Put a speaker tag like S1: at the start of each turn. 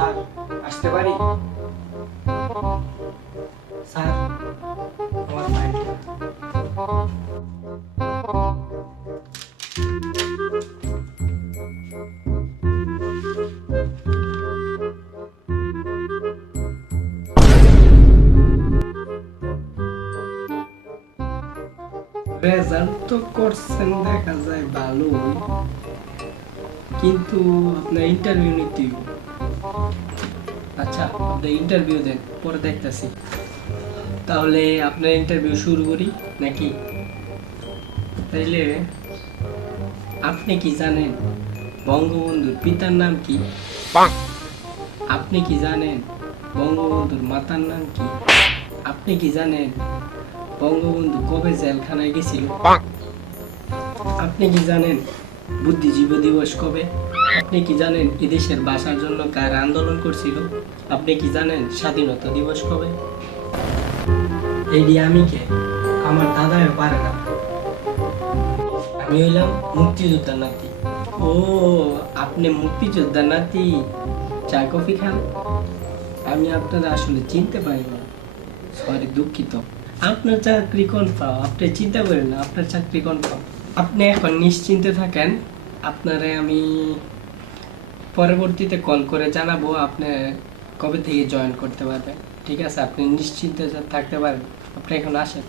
S1: Sir, আসতে পারি? Sir, আমার ফাইলটা রেজাল্ট তো করছেন, দেখা যায় ভালো কিন্তু আপনার ইন্টারভিউ নিতে হবে। আচ্ছা ইন্টারভিউ দেন পরে দেখতেছি। তাহলে আপনার ইন্টারভিউ শুরু করি নাকি? তাইলে আপনি কি জানেন বঙ্গবন্ধুর পিতার নাম কি? আপনি কি জানেন বঙ্গবন্ধুর মাতার নাম কি? আপনি কি জানেন বঙ্গবন্ধু কবে জেলখানায় গেছিল? আপনি কি জানেন বুদ্ধিজীবী দিবস কবে? আপনি কি জানেন এদেশের ভাষার জন্য কার আন্দোলন করছিল? আপনি কি জানেন স্বাধীনতা দিবস কবে? এইডি আমি কে? আমার দাদাও পারে না। আমি হইলাম মুক্তিযোদ্ধার নাতি। ও, আপনি মুক্তিযোদ্ধার নাতি? চা, কফি খান। আমি আপনারা আসলে চিনতে পারি না। সরি, দুঃখিত। আপনার চাকরি কনফার্ম আপনি চিন্তা করেন না, আপনার চাকরি কনফার্ম আপনি এখন নিশ্চিন্তে থাকেন? আপনারে আমি পরবর্তীতে কল করে জানাব আপনি কবে থেকে জয়েন করতে পারবেন। ঠিক আছে? আপনি নিশ্চিন্তে থাকতে পারেন। আপনি এখন আসেন।